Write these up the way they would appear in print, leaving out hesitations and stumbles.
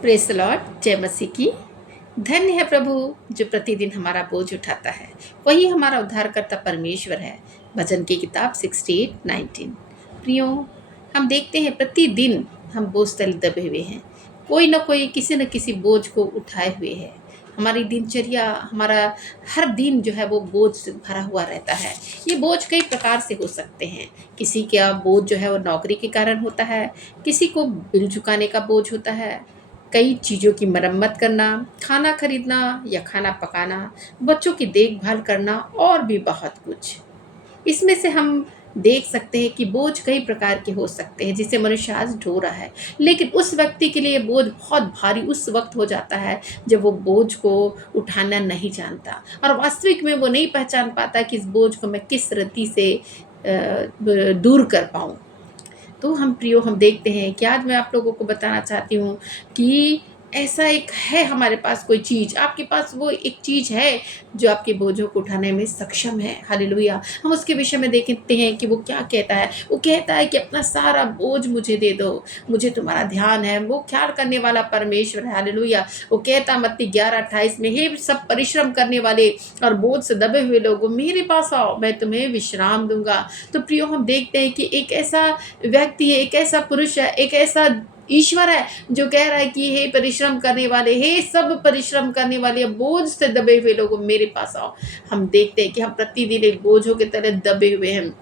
Praise the Lord. जय मसीह की। धन्य है प्रभु जो प्रतिदिन हमारा बोझ उठाता है, वही हमारा उद्धारकर्ता परमेश्वर है। भजन की किताब 68:19। प्रियो, हम देखते हैं प्रतिदिन हम बोझ तले दबे हुए हैं। कोई ना कोई किसी न किसी बोझ को उठाए हुए है। हमारी दिनचर्या, हमारा हर दिन जो है वो बोझ से भरा हुआ रहता है। ये बोझ कई प्रकार से हो सकते हैं। किसी का बोझ जो है वो नौकरी के कारण होता है, किसी को बिल चुकाने का बोझ होता है, कई चीज़ों की मरम्मत करना, खाना खरीदना या खाना पकाना, बच्चों की देखभाल करना और भी बहुत कुछ। इसमें से हम देख सकते हैं कि बोझ कई प्रकार के हो सकते हैं जिसे मनुष्य आज ढो रहा है। लेकिन उस व्यक्ति के लिए बोझ बहुत भारी उस वक्त हो जाता है जब वो बोझ को उठाना नहीं जानता और वास्तविक में वो नहीं पहचान पाता कि इस बोझ को मैं किस रीति से दूर कर पाऊँ। तो हम प्रियो, हम देखते हैं कि आज मैं आप लोगों को बताना चाहती हूँ कि ऐसा एक है हमारे पास कोई चीज़, आपके पास वो एक चीज़ है जो आपके बोझों को उठाने में सक्षम है। हालेलुया। हम उसके विषय में देखते हैं कि वो क्या कहता है। वो कहता है कि अपना सारा बोझ मुझे दे दो, मुझे तुम्हारा ध्यान है। वो ख्याल करने वाला परमेश्वर है। हालेलुया। वो कहता मत्ती 11:28 में, हे सब परिश्रम करने वाले और बोझ से दबे हुए लोगों, मेरे पास आओ, मैं तुम्हें विश्राम दूंगा। तो प्रियो, हम देखते हैं कि एक ऐसा व्यक्ति है, एक ऐसा पुरुष है, एक ऐसा ईश्वर है जो कह रहा है कि हे परिश्रम करने वाले, हे सब परिश्रम करने वाले, बोझ से दबे हुए लोगों, मेरे पास आओ। हम देखते हैं कि हम प्रतिदिन एक बोझों के तले दबे हुए हैं।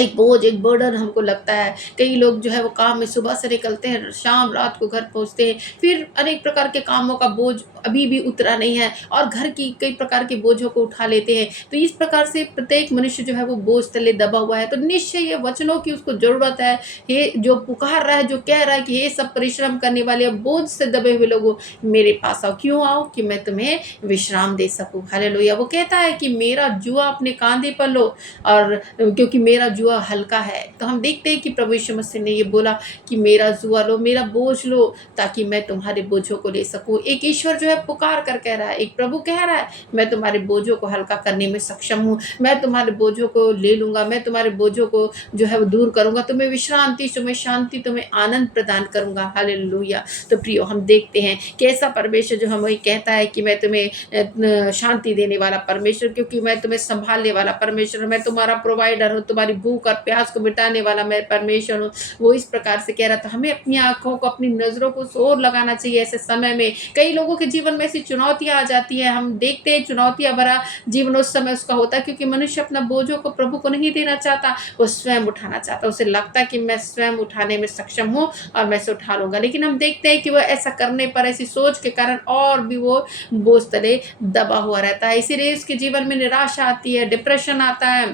एक बोझ, एक बर्डन हमको लगता है। कई लोग जो है वो काम में सुबह से निकलते हैं, शाम रात को घर पहुँचते हैं, फिर अनेक प्रकार के कामों का बोझ अभी भी उतरा नहीं है और घर की कई प्रकार के बोझों को उठा लेते हैं। तो इस प्रकार से प्रत्येक मनुष्य जो है वो बोझ तले दबा हुआ है। तो निश्चय ये वचनों की उसको ज़रूरत है। हे जो पुकार रहा है, जो कह रहा है कि हे सब परिश्रम करने वाले, बोझ से दबे हुए लोगों, मेरे पास आओ। क्यों आओ? कि मैं तुम्हें विश्राम दे सकूँ। हालेलुया। वो कहता है कि मेरा जुआ अपने कांधे पर लो, और क्योंकि मेरा जुआ हल्का है। तो हम देखते हैं कि प्रभु यीशु मसीह ने ये बोला कि मेरा जुआ लो, मेरा बोझ लो, ताकि मैं तुम्हारे बोझों को ले सकूं। एक ईश्वर जो है पुकार कर कह रहा है, एक प्रभु कह रहा है, मैं तुम्हारे बोझों को हल्का करने में सक्षम हूँ, मैं तुम्हारे बोझों को ले लूंगा, मैं तुम्हारे बोझों को जो है वो दूर करूंगा, तुम्हें विश्रांति, तुम्हें शांति, तुम्हें आनंद प्रदान करूंगा। हालेलुया। तो प्रियो, हम देखते हैं कि ऐसा परमेश्वर जो हमें कहता है कि मैं तुम्हें शांति देने वाला परमेश्वर, क्योंकि मैं तुम्हें संभालने वाला परमेश्वर, मैं तुम्हारा प्रोवाइडर हूँ, तुम्हारी भूख और प्यास को मिटाने वाला मैं परमेश्वर हूँ। वो इस प्रकार से कह रहा था। हमें अपनी आंखों को, अपनी नजरों को जोर लगाना चाहिए। ऐसे समय में कई लोगों के जीवन में ऐसी चुनौतियां आ जाती हैं। हम देखते हैं चुनौतियां भरा जीवन उस समय उसका होता है, क्योंकि मनुष्य अपना बोझों को प्रभु को नहीं देना चाहता, वो स्वयं उठाना चाहता। उसे लगता है कि मैं स्वयं उठाने में सक्षम हूँ और मैं इसे उठा लूंगा। लेकिन हम देखते हैं कि वो ऐसा करने पर, ऐसी सोच के कारण और भी वो बोझ तले दबा हुआ रहता है। इसीलिए उसके जीवन में निराशा आती है, डिप्रेशन आता है,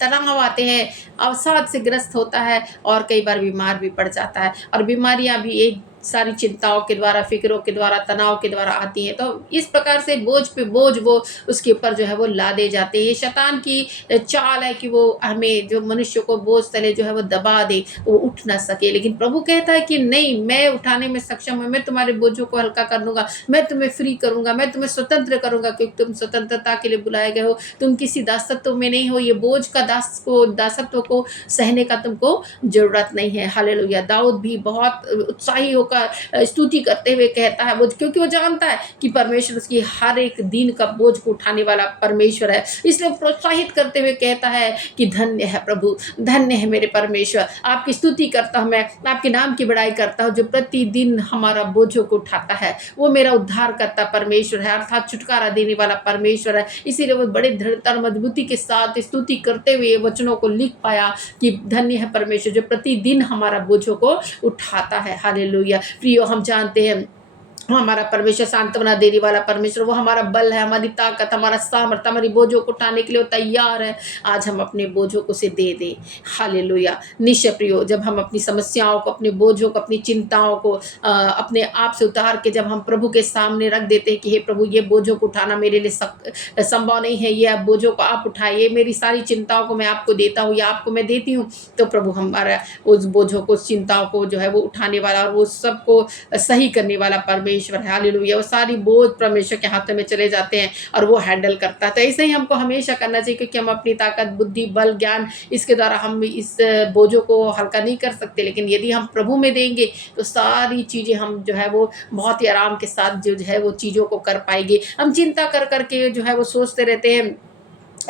तनाव आते हैं, अवसाद से ग्रस्त होता है और कई बार बीमार भी पड़ जाता है। और बीमारियां भी एक सारी चिंताओं के द्वारा, फिक्रों के द्वारा, तनाव के द्वारा आती हैं। तो इस प्रकार से बोझ पे बोझ वो उसके ऊपर जो है वो लादे जाते हैं। ये शैतान की चाल है कि वो हमें, जो मनुष्य को बोझ तले जो है वो दबा दे, वो उठ ना सके। लेकिन प्रभु कहता है कि नहीं, मैं उठाने में सक्षम हूँ, मैं तुम्हारे बोझों को हल्का कर दूंगा, मैं तुम्हें फ्री करूंगा, मैं तुम्हें स्वतंत्र करूंगा, क्योंकि तुम स्वतंत्रता के लिए बुलाए गए हो। तुम किसी दासत्व में नहीं हो। ये बोझ का दासत्व को सहने का तुमको जरूरत नहीं है। हालेलुया। दाऊद भी बहुत उत्साही होकर स्तुति करते हुए कहता है, वो क्योंकि वो जानता है कि परमेश्वर उसकी हर एक दिन का बोझ को उठाने वाला परमेश्वर है। इसलिए प्रोत्साहित करते हुए कहता है कि धन्य है प्रभु, धन्य है मेरे परमेश्वर, आपकी स्तुति करता हूं, मैं आपके नाम की बड़ाई करता हूं, जो प्रतिदिन हमारा बोझों को उठाता है। वो मेरा उद्धार करता परमेश्वर है, अर्थात छुटकारा देने वाला परमेश्वर है। इसीलिए वो बड़े दृढ़ता और मजबूती के साथ स्तुति करते हुए वचनों को लिख पाया कि धन्य है परमेश्वर जो प्रतिदिन हमारा बोझों को उठाता है। हालेलुया। प्रियो, हम जानते हैं हमारा परमेश्वर सांत्वना देने वाला परमेश्वर, वो हमारा बल है, हमारी ताकत, हमारा सामर्थ्य, हमारी बोझों को उठाने के लिए वो तैयार है। आज हम अपने बोझों को उसे दे दें। हालेलुया। निश्चय प्रियो, जब हम अपनी समस्याओं को, अपने बोझों को, अपनी चिंताओं को अपने आप से उतार के जब हम प्रभु के सामने रख देते हैं कि हे प्रभु, ये बोझों को उठाना मेरे लिए संभव नहीं है, ये बोझों को आप उठाइए, मेरी सारी चिंताओं को मैं आपको देता हूँ या आपको मैं देती हूँ, तो प्रभु हमारा उस बोझों को, उस चिंताओं को जो है वो उठाने वाला और वो सबको सही करने वाला परमेश्वर परमेश्वर है, हालेलुया। वो सारी बोझ परमेश्वर के हाथों में चले जाते हैं और वो हैंडल करता है। तो ऐसे ही हमको हमेशा करना चाहिए, क्योंकि हम अपनी ताकत, बुद्धि, बल, ज्ञान, इसके द्वारा हम इस बोझों को हल्का नहीं कर सकते। लेकिन यदि हम प्रभु में देंगे तो सारी चीज़ें हम जो है वो बहुत ही आराम के साथ जो है वो चीज़ों को कर पाएंगे। हम चिंता कर करके जो है वो सोचते रहते हैं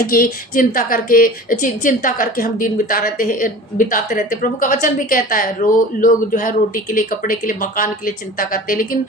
कि चिंता करके हम दिन बिताते रहते हैं। प्रभु का वचन भी कहता है, लोग जो है रोटी के लिए, कपड़े के लिए, मकान के लिए चिंता करते हैं, लेकिन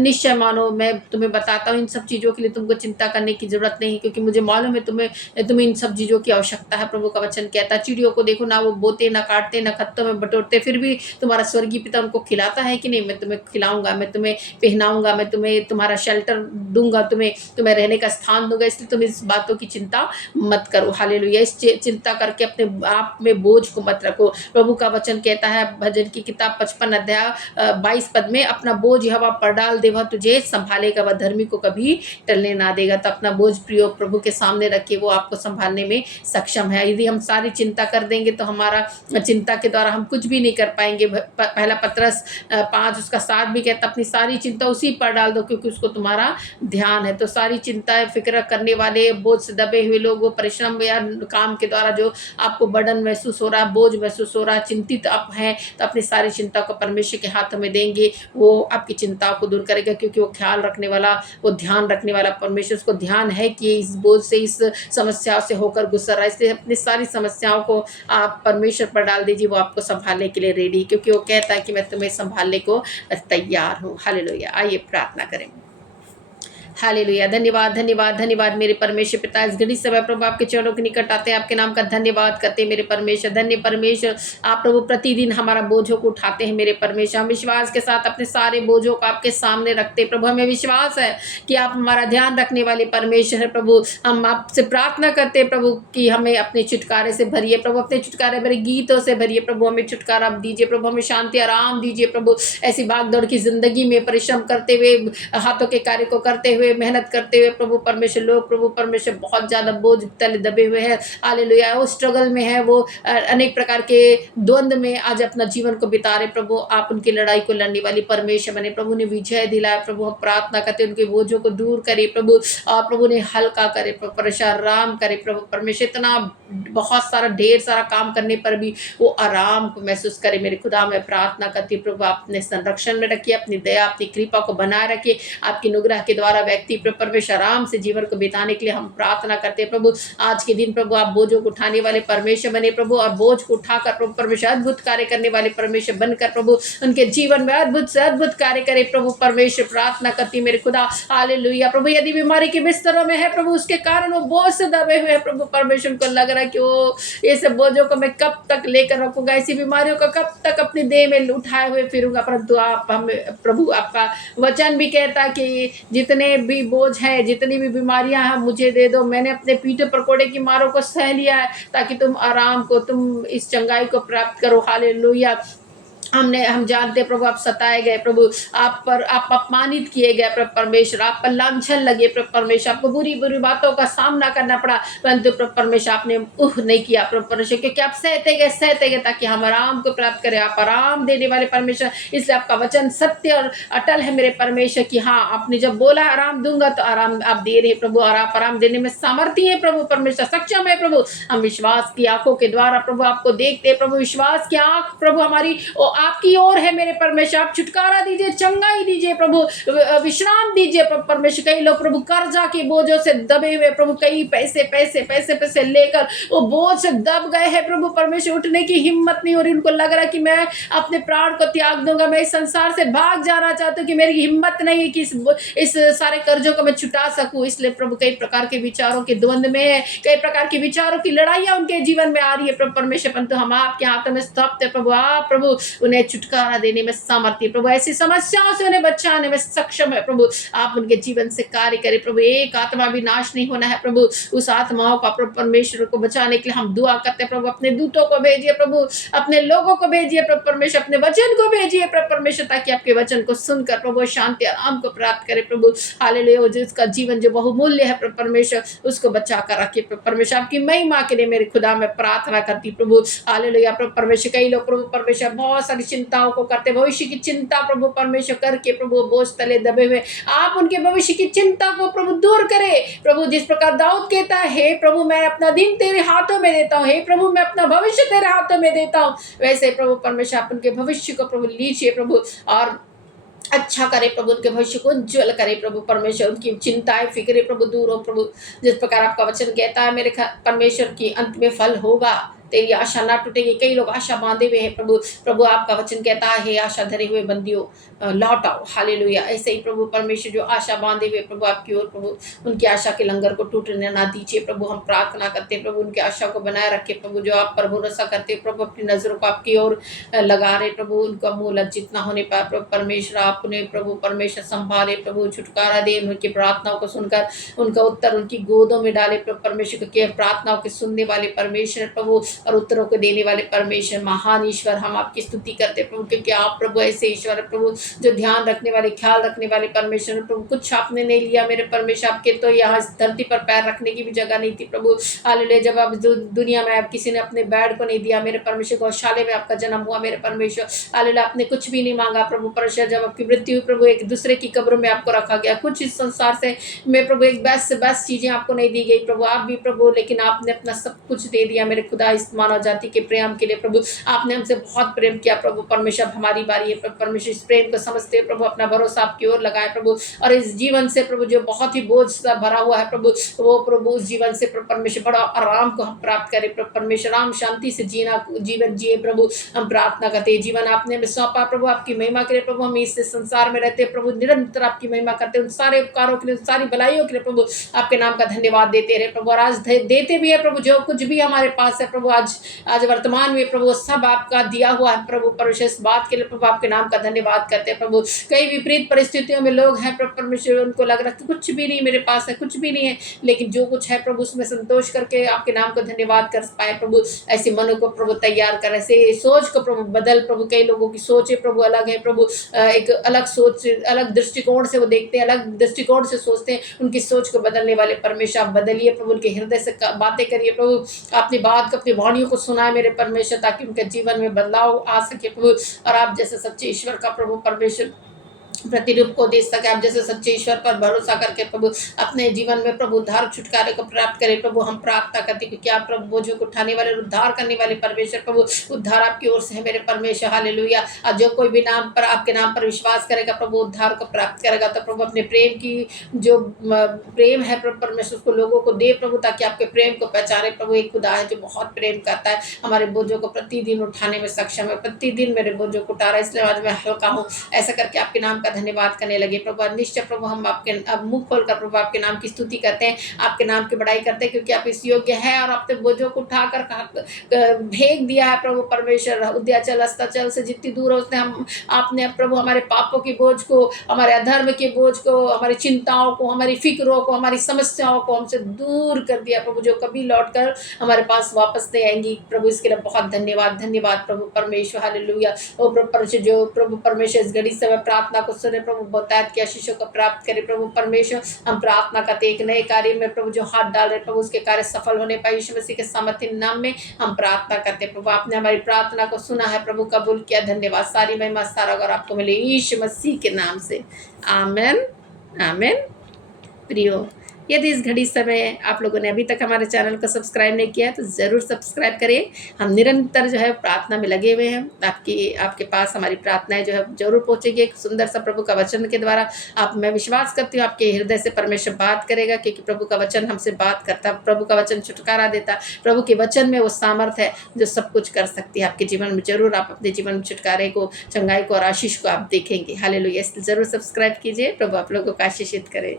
निश्चय मानो मैं तुम्हें बताता हूँ, इन सब चीज़ों के लिए तुमको चिंता करने की ज़रूरत नहीं, क्योंकि मुझे मालूम है तुम्हें इन सब चीज़ों की आवश्यकता है। प्रभु का वचन कहता है, चिड़ियों को देखो ना, वो बोते ना काटते ना खत्तों में बटोरते, फिर भी तुम्हारा स्वर्गीय पिता उनको खिलाता है कि नहीं? मैं तुम्हें खिलाऊंगा, मैं तुम्हें पहनाऊंगा, मैं तुम्हें तुम्हारा शेल्टर दूंगा, तुम्हें रहने का स्थान दूंगा। इसलिए तुम इस बातों की चिंता मत करो, हालेलुया। इस चिंता करके अपने आप में बोझ को मत रखो। प्रभु का वचन कहता है भजन की किताब 55 अध्याय 22 पद में, अपना बोझ हवा पर डाल दे, वह तुझे संभालेगा, वह धर्मी को कभी टलने ना देगा। तो अपना बोझ प्रियो प्रभु के सामने रखिए, वो आपको संभालने में सक्षम है। यदि हम सारी चिंता कर देंगे तो हमारा चिंता के द्वारा हम कुछ भी नहीं कर पाएंगे। पहला पत्रस 5 उसका 7 भी कहता, अपनी सारी चिंता उसी पर डाल दो, क्योंकि उसको तुम्हारा ध्यान है। तो सारी चिंता फिक्र करने वाले, बोझ से दबे हुए लोग, वो परिश्रम या काम के द्वारा जो आपको बर्डन महसूस हो रहा है, बोझ महसूस हो रहा है, चिंतित आप हैं, तो अपनी सारी चिंता को परमेश्वर के हाथों में देंगे, वो आपकी चिंताओं को दूर करेगा, क्योंकि वो ख्याल रखने वाला, वो ध्यान रखने वाला परमेश्वर। उसको ध्यान है कि इस बोझ से, इस समस्या से होकर गुजर रहा है, इसलिए अपनी सारी समस्याओं को आप परमेश्वर पर डाल दीजिए, वो आपको संभालने के लिए रेडी, क्योंकि वो कहता है कि मैं तुम्हें संभालने को तैयार हूँ। हालेलुया। आइए प्रार्थना करें। हालेलुया। धन्यवाद धन्यवाद धन्यवाद मेरे परमेश्वर पिता, इस घड़ी समय प्रभु आपके चरणों के निकट आते हैं, आपके नाम का धन्यवाद करते हैं मेरे परमेश्वर। धन्य परमेश्वर, आप प्रभु प्रतिदिन हमारा बोझों को उठाते हैं मेरे परमेश्वर। हम विश्वास के साथ अपने सारे बोझों को आपके सामने रखते हैं प्रभु। हमें विश्वास है कि आप हमारा ध्यान रखने वाले परमेश्वर है प्रभु। हम आपसे प्रार्थना करते हैं प्रभु कि हमें अपने छुटकारे से भरिए प्रभु, अपने छुटकारे भरे गीतों से भरिए प्रभु। हमें छुटकारा दीजिए प्रभु, हमें शांति आराम दीजिए प्रभु। ऐसी भागदौड़ की जिंदगी में परिश्रम करते हुए, हाथों के कार्य को करते हुए, मेहनत करते हुए प्रभु परमेश्वर, लोग प्रभु परमेश्वर बहुत ज्यादा बोझ तले दबे हुए हैं, हालेलुया। वो स्ट्रगल में है, वो अनेक प्रकार के द्वंद में आज अपना जीवन को बिता रहे प्रभु। आप उनकी लड़ाई को लड़ने वाली परमेश्वर बने प्रभु, ने विजय दिलाया प्रभु। हम प्रार्थना करते उनके बोझों को दूर करे प्रभु, और प्रभु ने हल्का करे प्रभु, परेशान आराम करे प्रभु परमेश्वर। इतना बहुत सारा ढेर सारा काम करने पर भी वो आराम को महसूस करे मेरे खुदा। मैं प्रार्थना करती प्रभु, आप अपने संरक्षण में रखिए, अपनी दया, अपनी कृपा को बनाए रखिए। आपकी अनुग्रह के द्वारा व्यक्ति परमेश्वर आराम से जीवन को बिताने के लिए हम प्रार्थना करते हैं प्रभु। आज के दिन प्रभु आप बोझों को उठाने वाले परमेश्वर बने प्रभु, और बोझ को उठाकर प्रभु परमेश्वर अद्भुत कार्य करने वाले परमेश्वर बनकर प्रभु उनके जीवन में अद्भुत से अद्भुत कार्य करे प्रभु परमेश्वर। प्रार्थना करती मेरे खुदा, हालेलुया। प्रभु यदि बीमारी के बिस्तरों में है प्रभु, उसके कारण वो बोझ से दबे हुए प्रभु परमेश्वर को लग रहा है कि वो ये सब बोझों को मैं कब तक लेकर रखूंगा, ऐसी बीमारियों को कब तक अपनी देह में उठाए हुए फिरूंगा। परंतु आप हमें प्रभु, आपका वचन भी कहता है कि जितने भी बोझ है, जितनी भी बीमारियां हैं, मुझे दे दो। मैंने अपने पीठे पर कोड़े की मारों को सह लिया है, ताकि तुम आराम को, तुम इस चंगाई को प्राप्त करो। हालेलुया। हम जानते प्रभु आप सताए गए प्रभु, आप अपमानित किए गए प्रभु परमेश्वर, आप पर लांछन लगे प्रभु परमेश्वर, आपको बुरी बुरी बातों का सामना करना पड़ा, परंतु प्रभु परमेश्वर आपने नहीं किया प्रभु परमेश्वर, क्योंकि आप सहते गए ताकि हम आराम को प्राप्त करें। आप आराम देने वाले परमेश्वर, इसलिए आपका वचन सत्य और अटल है मेरे परमेश्वर की। हाँ, आपने जब बोला आराम दूंगा तो आराम आप दे रहे प्रभु, और आप आराम देने में सामर्थ्य है प्रभु परमेश्वर, सक्षम है प्रभु। हम विश्वास की आंखों के द्वारा प्रभु आपको देखते हैं प्रभु, विश्वास की आंख प्रभु हमारी आपकी ओर है मेरे परमेश्वर। आप छुटकारा दीजिए, चंगाई दीजिए प्रभु, विश्राम दीजिए प्रभु परमेश्वर। कई लोग प्रभु कर्जा के बोझों से दबे हुए प्रभु, कई पैसे लेकर वो बोझ से दब गए हैं प्रभु परमेश्वर, उठने की हिम्मत नहीं हो रही। उनको लग रहा है कि मैं अपने प्राण को त्याग दूंगा, मैं इस संसार से भाग जाना चाहता हूँ, कि मेरी हिम्मत नहीं है कि इस सारे कर्जों को मैं छुटा सकूं। इसलिए प्रभु कई प्रकार के विचारों के द्वंद में है, कई प्रकार की विचारों की लड़ाइयां उनके जीवन में आ रही है प्रभु परमेश्वर, परंतु हम आपके हाथों में स्तब्ध है प्रभु। आप प्रभु उन्हें छुटकारा देने में सामर्थ्य प्रभु, ऐसी समस्याओं से उन्हें बचाने में सक्षम है प्रभु। आप उनके जीवन से कार्य करें प्रभु। एक आत्मा भी नाश नहीं होना है प्रभु, उस आत्माओं का प्रभु परमेश्वर को बचाने के लिए हम दुआ करते हैं प्रभु। अपने दूतों को भेजिए प्रभु, अपने लोगों को भेजिए प्रभु परमेश्वर, अपने वचन को भेजिए प्रभु परमेश्वर, ताकि आपके वचन को सुनकर प्रभु शांति आराम को प्राप्त करे प्रभु। हालेलुया। जिसका जीवन जो बहुमूल्य है प्रभु परमेश्वर, उसको बचा कर रखिए प्रभु परमेश्वर। आपकी महिमा के लिए मेरे खुदा में प्रार्थना करती प्रभु। हालेलुया प्रभु परमेश्वर। कई लोग प्रभु परमेश्वर बहुत सारी चिंताओं को करते, भविष्य की चिंता प्रभु परमेश्वर करके प्रभु बोझ तले दबे हुए, आप उनके भविष्य की चिंता को प्रभु दूर करे प्रभु। जिस प्रकार दाऊद कहता है, हे प्रभु मैं अपना दिन तेरे हाथों में देता हूँ, हे प्रभु मैं अपना भविष्य तेरे हाथों में देता हूँ, वैसे प्रभु परमेश्वर आप उनके भविष्य को प्रभु लीजिए प्रभु, और अच्छा करे प्रभु, उनके भविष्य को उज्ज्वल करे प्रभु परमेश्वर, उनकी चिंताएं फिक्रे प्रभु दूर हो प्रभु। जिस प्रकार आपका वचन कहता है मेरे परमेश्वर की अंत में फल होगा, तेरी आशा ना टूटेगी। कई लोग आशा बांधे हुए हैं प्रभु, प्रभु आपका वचन कहता है हे आशा धरे हुए बंदियों लौट आओ, हालेलुया। ऐसे ही प्रभु परमेश्वर जो आशा बांधे हुए प्रभु आपकी ओर प्रभु, उनकी आशा के लंगर को टूटने ना दीजिए प्रभु। हम प्रार्थना करते हैं प्रभु उनकी आशा को बनाए रखे प्रभु, जो आप पर भरोसा करते हैं प्रभु, अपनी नजरों को आपकी ओर लगा रहे प्रभु, उनका मुंह लज्जित ना होने पाए प्रभु परमेश्वर। आप उन्हें प्रभु परमेश्वर संभाले प्रभु, छुटकारा दे, उनकी प्रार्थनाओं को सुनकर उनका उत्तर उनकी गोदों में डाले प्रभु परमेश्वर, क्योंकि प्रार्थनाओं के सुनने वाले परमेश्वर प्रभु और उत्तरों को देने वाले परमेश्वर, महान ईश्वर, हम आपकी स्तुति करते प्रभु, क्योंकि आप प्रभु ऐसे ईश्वर प्रभु जो ध्यान रखने वाले, ख्याल रखने वाले परमेश्वर प्रभु। कुछ आपने नहीं लिया मेरे परमेश्वर, आपके तो यहाँ इस धरती पर पैर रखने की भी जगह नहीं थी प्रभु, हालेलुया। जब आप दुनिया में आप किसी ने अपने बेड को नहीं दिया मेरे परमेश्वर, गौशाले में आपका जन्म हुआ मेरे परमेश्वर, हालेलुया। आपने कुछ भी नहीं मांगा प्रभु परमेश्वर, जब आपकी मृत्यु हुई प्रभु, एक दूसरे की कब्रों में आपको रखा गया। कुछ इस संसार से मैं प्रभु एक बेस्ट से बेस्ट चीजें आपको नहीं दी गई प्रभु, आप भी प्रभु, लेकिन आपने अपना सब कुछ दे दिया मेरे खुदा, इस मानव जाति के प्रेम के लिए प्रभु। आपने हमसे बहुत प्रेम किया प्रभु परमेश्वर, हमारी बारी है प्रभु परमेश्वर, इस प्रेम को समझते हुए प्रभु अपना भरोसा आपकी ओर लगाए प्रभु, और इस जीवन से प्रभु जो बहुत ही बोझ सा भरा हुआ है प्रभु, वो प्रभु उस जीवन से प्रभु परमेश्वर बड़ा आराम को हम प्राप्त करें प्रभु परमेश्वर, राम शांति से जीवन जिए प्रभु। हम प्रार्थना करते हैं, जीवन आपने हमें सौंपा प्रभु आपकी महिमा के लिए प्रभु, हम इस संसार में रहते प्रभु निरंतर आपकी महिमा करते, उन सारे उपकारों के लिए, उन सारी भलाइयों के लिए प्रभु आपके नाम का धन्यवाद देते रहे प्रभु। और आज देते भी है प्रभु, जो कुछ भी हमारे पास है प्रभु आज वर्तमान में प्रभु सब आपका दिया हुआ है प्रभु परमेश्वर, इस बात के लिए प्रभु आपके नाम का धन्यवाद करते हैं प्रभु। कई विपरीत परिस्थितियों में लोग हैं प्रभु परमेश्वर, उनको लग रहा है कि कुछ भी नहीं मेरे पास है, कुछ भी नहीं है, लेकिन जो कुछ है प्रभु उसमें संतोष करके आपके नाम को धन्यवाद कर पाए प्रभु। ऐसे मनों को प्रभु तैयार कर, ऐसे सोच को प्रभु बदल प्रभु। कई लोगों की सोच है प्रभु अलग है प्रभु, एक अलग सोच से, अलग दृष्टिकोण से वो देखते हैं, अलग दृष्टिकोण से सोचते हैं, उनकी सोच को बदलने वाले परमेश्वर आप बदलिए प्रभु, उनके हृदय से बातें करिए प्रभु, अपनी बात को, अपनी वाणियों को सुनाए मेरे परमेश्वर, ताकि उनके जीवन में बदलाव आ सके प्रभु। और आप जैसे सच्चे ईश्वर का प्रभु परमेश्वर प्रतिरूप को दे सके, आप जैसे सच्चे ईश्वर पर भरोसा करके प्रभु अपने जीवन में प्रभु उद्धार छुटकारे को प्राप्त करें प्रभु। हम प्रार्थना करते क्योंकि आप प्रभु बोझों को उठाने वाले, उद्धार करने वाले परमेश्वर प्रभु, उद्धार आपकी ओर से है मेरे परमेश्वर, हालेलुया। और जो कोई भी नाम पर आपके नाम पर विश्वास करेगा प्रभु उद्धार को प्राप्त करेगा, तो प्रभु अपने प्रेम की जो प्रेम है प्रभु परमेश्वर उसको लोगों को दे प्रभु, ताकि आपके प्रेम को पहचाने प्रभु। एक खुदा है जो बहुत प्रेम करता है, हमारे बोझों को प्रतिदिन उठाने में सक्षम है, प्रतिदिन मेरे बोझों को उठा रहा है, इसलिए आज मैं हल्का हूँ। ऐसा करके आपके नाम का धन्यवाद करने लगे प्रभु। निश्चय प्रभु हम आपके अब मुंह खोलकर प्रभु आपके नाम की स्तुति करते हैं, आपके नाम की बड़ाई करते हैं, क्योंकि आप इस योग्य है, और आपने बोझों को उठाकर फेंक दिया है प्रभु परमेश्वर। उद्याचल अस्ताचल से जितनी दूर है उसने आपने प्रभु हमारे पापों की बोझ को, हमारे अधर्म के बोझ को, हमारी चिंताओं को, हमारी फिक्रों को, हमारी समस्याओं को हमसे दूर कर दिया प्रभु, जो कभी लौटकर हमारे पास वापस नहीं आएंगी प्रभु। इसके लिए बहुत धन्यवाद, धन्यवाद प्रभु परमेश्वर, हालेलुया। ओ प्रभु परमेश्वर, जो प्रभु परमेश्वर इस घड़ी से प्रार्थना को सुने प्रभु, बहुतायत के आशीषों को प्राप्त करे प्रभु परमेश्वर। हम प्रार्थना करते एक नए कार्य में प्रभु जो हाथ डाल रहे प्रभु, उसके कार्य सफल होने पाए यीशु मसीह के सामर्थ्य नाम में हम प्रार्थना करते प्रभु। आपने हमारी प्रार्थना को सुना है प्रभु, कबूल किया, धन्यवाद। सारी महिमा सारा गौरव आपको मिले यीशु मसीह के नाम से, आमेन आमेन। प्रियो, यदि इस घड़ी समय आप लोगों ने अभी तक हमारे चैनल को सब्सक्राइब नहीं किया है तो ज़रूर सब्सक्राइब करें। हम निरंतर जो है प्रार्थना में लगे हुए हैं, आपके पास हमारी प्रार्थनाएं जो है जरूर पहुंचेगी। एक सुंदर सा प्रभु का वचन के द्वारा आप, मैं विश्वास करती हूँ आपके हृदय से परमेश्वर बात करेगा, क्योंकि प्रभु का वचन हमसे बात करता, प्रभु का वचन छुटकारा देता, प्रभु के वचन में वो सामर्थ है जो सब कुछ कर सकती है आपके जीवन में। जरूर आप अपने जीवन में छुटकारे को, चंगाई को और आशीष को आप देखेंगे, हालेलुया। इसलिए जरूर सब्सक्राइब कीजिए। प्रभु आप लोगों को आशीषित करे।